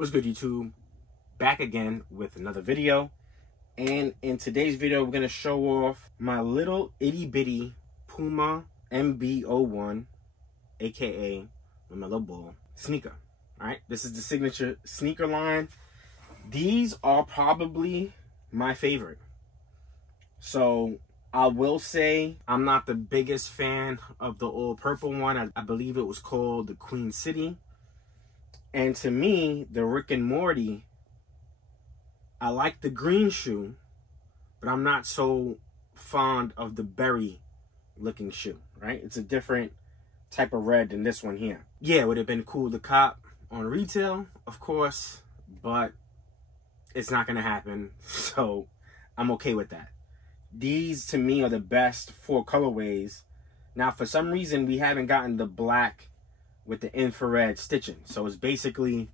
What's good, YouTube? Back again with another video. And in today's video, we're going to show off my little itty bitty Puma MB.01, aka Lamelo Ball sneaker. Alright, this is the signature sneaker line. These are probably my favorite. So I will say I'm not the biggest fan of the all purple one. I believe it was called the Queen City. And to me, the Rick and Morty, I like the green shoe, but I'm not so fond of the berry looking shoe, right? It's a different type of red than this one here. Yeah, it would have been cool to cop on retail, of course, but it's not going to happen. So I'm okay with that. These to me are the best 4 colorways. Now, for some reason, we haven't gotten the black with the infrared stitching. So it's basically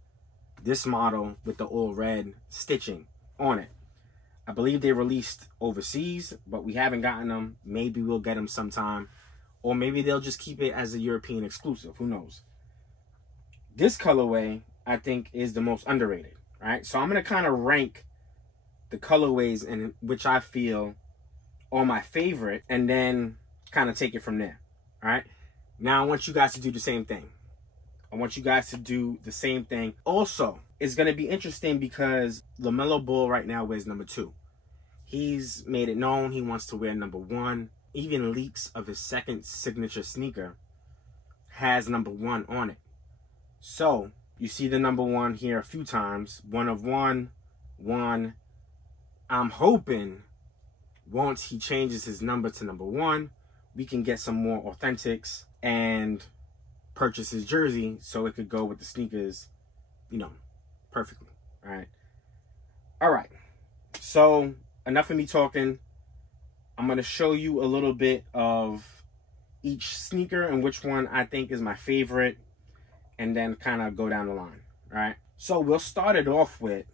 this model with the all red stitching on it. I believe they released overseas, but we haven't gotten them. Maybe we'll get them sometime. Or maybe they'll just keep it as a European exclusive. Who knows? This colorway, I think, is the most underrated. Right? So I'm going to kind of rank the colorways in which I feel are my favorite, and then kind of take it from there. All right? Now I want you guys to do the same thing. Also, it's going to be interesting because Lamelo Ball right now wears number 2. He's made it known he wants to wear number 1. Even leaks of his second signature sneaker has number 1 on it. So you see the number 1 here a few times. 1 of 1, 1. I'm hoping once he changes his number to number 1, we can get some more authentics and purchase his jersey so it could go with the sneakers, you know, perfectly. All right. So enough of me talking. I'm going to show you a little bit of each sneaker and which one I think is my favorite, and then kind of go down the line. All right. So we'll start it off with,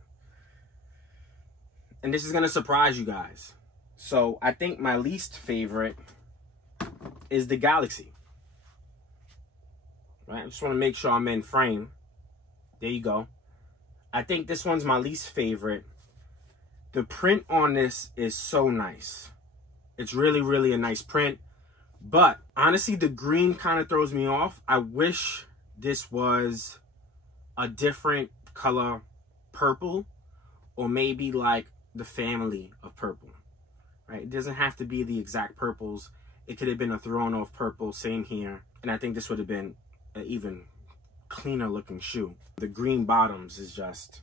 and this is going to surprise you guys. So I think my least favorite is the Galaxy. Right? I just want to make sure I'm in frame. There you go. I think this one's my least favorite. The print on this is so nice. It's really, really a nice print. But honestly, the green kind of throws me off. I wish this was a different color purple, or maybe like the family of purple. Right? It doesn't have to be the exact purples. It could have been a thrown off purple, same here. And I think this would have been an even cleaner looking shoe. The green bottoms is just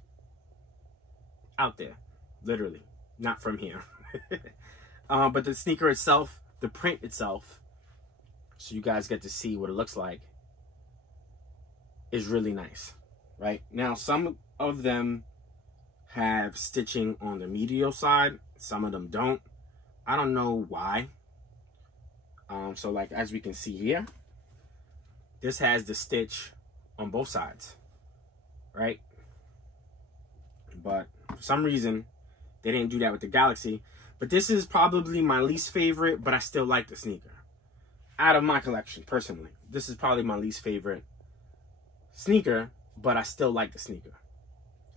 out there, literally, not from here. But the sneaker itself, the print itself, so you guys get to see what it looks like, is really nice. Right now, some of them have stitching on the medial side, some of them don't. I don't know why. So like as we can see here, this has the stitch on both sides, right? But for some reason, they didn't do that with the Galaxy. But this is probably my least favorite, but I still like the sneaker. Out of my collection, personally, this is probably my least favorite sneaker, but I still like the sneaker.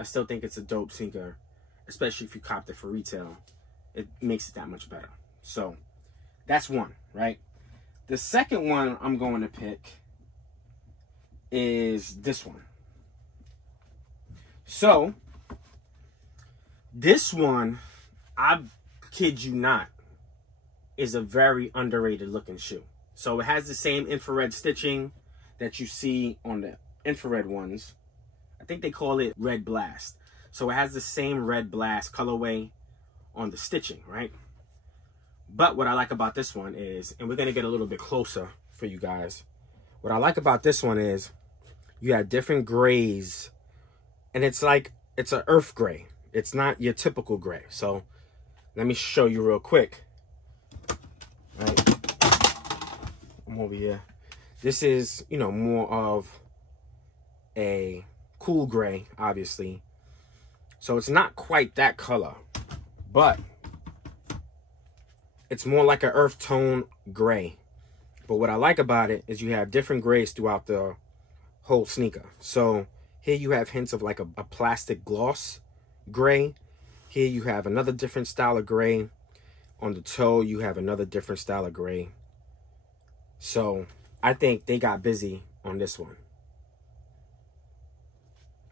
I still think it's a dope sneaker, especially if you copped it for retail. It makes it that much better. So that's one, right? The second one I'm going to pick is this one. So this one, I kid you not, is a very underrated looking shoe. So it has the same infrared stitching that you see on the infrared ones. I think they call it Red Blast. So it has the same Red Blast colorway on the stitching, right? But what I like about this one is, and we're going to get a little bit closer for you guys. What I like about this one is you have different grays, and it's like, it's an earth gray. It's not your typical gray. So let me show you real quick. Right. I'm over here. This is, you know, more of a cool gray, obviously. So it's not quite that color, but it's more like an earth tone gray. But what I like about it is you have different grays throughout the whole sneaker. So Here you have hints of like a plastic gloss gray. Here you have another different style of gray. On the toe, you have another different style of gray. So I think they got busy on this one.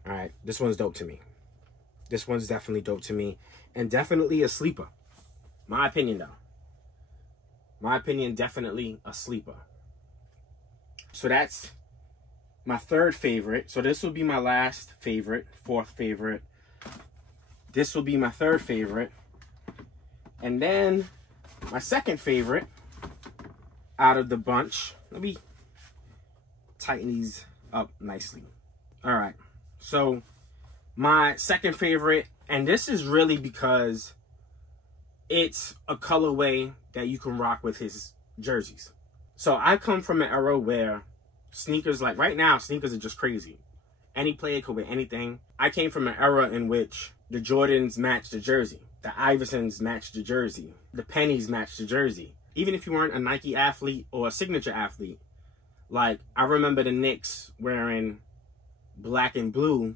All right, this one's dope to me. This one's definitely dope to me. And definitely a sleeper. My opinion, though. My opinion, definitely a sleeper. So that's my third favorite. So this will be my last favorite, fourth favorite. This will be my third favorite. And then my second favorite out of the bunch. Let me tighten these up nicely. All right. So my second favorite, and this is really because it's a colorway that you can rock with his jerseys. So I come from an era where sneakers, like right now, sneakers are just crazy. Any player could wear anything. I came from an era in which the Jordans matched the jersey. The Iversons matched the jersey. The Pennies matched the jersey. Even if you weren't a Nike athlete or a signature athlete. Like, I remember the Knicks wearing black and blue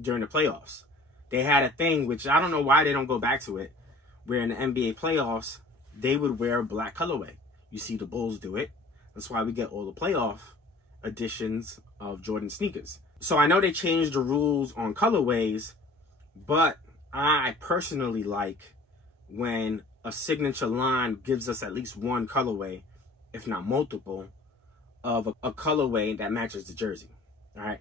during the playoffs. They had a thing, which I don't know why they don't go back to it, where in the NBA playoffs, they would wear a black colorway. You see the Bulls do it. That's why we get all the playoff editions of Jordan sneakers. So I know they changed the rules on colorways, but I personally like when a signature line gives us at least one colorway, if not multiple, of a colorway that matches the jersey. All right.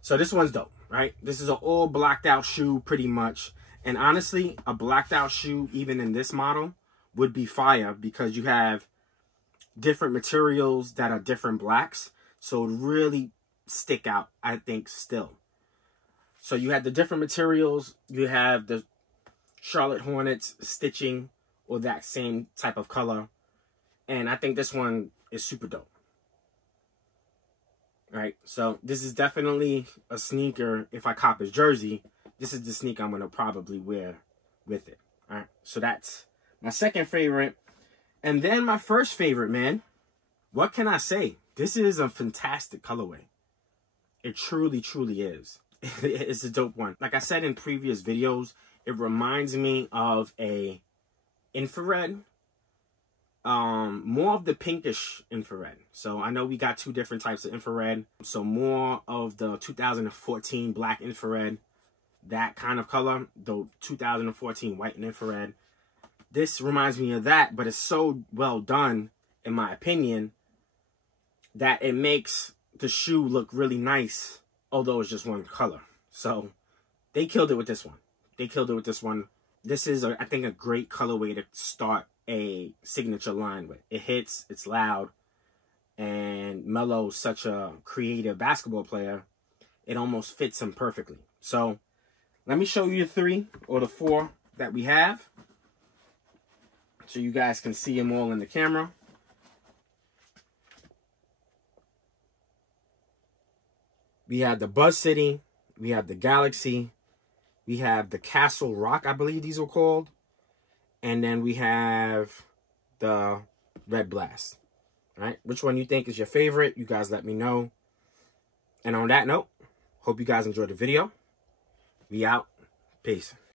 So this one's dope, right? This is an all blacked out shoe pretty much. And honestly, a blacked out shoe, even in this model, would be fire because you have different materials that are different blacks. So it really stick out, I think, still. So you have the different materials. You have the Charlotte Hornets stitching or that same type of color. And I think this one is super dope. Right, so this is definitely a sneaker. If I cop his jersey, this is the sneaker I'm going to probably wear with it. All right, so that's my second favorite. And then my first favorite, man. What can I say? This is a fantastic colorway. It truly, truly is. It's a dope one. Like I said in previous videos, it reminds me of a infrared. More of the pinkish infrared. So I know we got two different types of infrared. So more of the 2014 black infrared, that kind of color, the 2014 white and infrared. This reminds me of that, but it's so well done, in my opinion, that it makes the shoe look really nice, although it's just one color. So they killed it with this one. They killed it with this one. This is, I think, a great colorway to start a signature line with. It hits, it's loud, and Melo's such a creative basketball player, it almost fits him perfectly. So let me show you the 3 or the 4 that we have, so you guys can see them all in the camera. We have the Buzz City, we have the Galaxy, we have the Castle Rock, I believe these are called. And then we have the Red Blast. All right, which one you think is your favorite? You guys let me know. And on that note, hope you guys enjoyed the video. We out. Peace.